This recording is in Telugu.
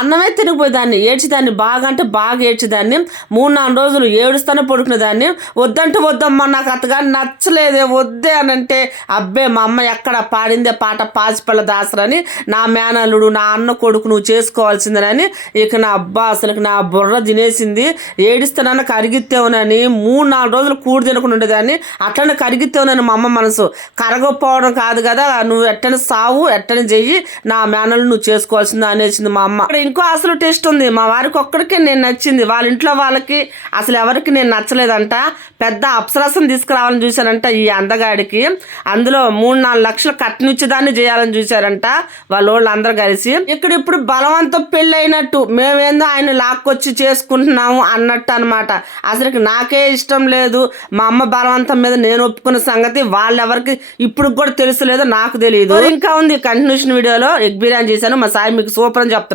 అన్నమే తిరిగిపోయేదాన్ని. ఏడ్చేదాన్ని బాగా అంటే బాగా ఏడ్చేదాన్ని. 3, 4 రోజులు ఏడుస్తూనే పడుకునేదాన్ని. వద్దంటే వద్దమ్మా నాకు అత్తగాని నచ్చలేదే వద్దే అనంటే, అబ్బే మా అమ్మ ఎక్కడ పాడిందే పాట పాచిపళ్ళ దాసరని నా మేనల్లుడు నా అన్న కొడుకు నువ్వు చేసుకోవాల్సిందేనని ఇక నా అబ్బా అసలుకి నా బుర్ర తినేసింది. ఏడిస్తానన్న కరిగిత్తేవునని 3, 4 రోజులు కూడి తినకుండా ఉండేదాన్ని. అట్లనే కరిగిత్తేవునని మా అమ్మ మనసు. కరగకపోవడం కాదు కదా, నువ్వు ఎట్టని సావు ఎట్టని చెయ్యి, నా మేనల్ని నువ్వు చేసుకోవాల్సిందే అనేసింది మా అమ్మ. ఇంకో అసలు టెస్ట్ ఉంది. మా వారికి ఒక్కడికే నేను నచ్చింది, వాళ్ళ ఇంట్లో వాళ్ళకి అసలు ఎవరికి నేను నచ్చలేదంట. పెద్ద అప్సరసం తీసుకురావాలని చూశారంట ఈ అందగాడికి. అందులో 3, 4 లక్షలు కట్నిచ్చేదాన్ని చేయాలని చూశారంట వాళ్ళు అందరూ కలిసి. ఇక్కడ ఇప్పుడు బలవంతం పెళ్ళి అయినట్టు మేమేందో ఆయన లాక్కొచ్చి చేసుకుంటున్నాము అన్నట్టు అనమాట. అసలుకి నాకే ఇష్టం లేదు, మా అమ్మ బలవంతం మీద నేను ఒప్పుకున్న సంగతి వాళ్ళెవరికి ఇప్పుడు కూడా తెలుసులేదో నాకు తెలియదు. ఇంకా ఉంది కంటిన్యూషన్ వీడియోలో ఎగ్ బిర్యానీ చేశాను. మా సాయి మీకు సూపర్ అని చెప్తున్నాడు.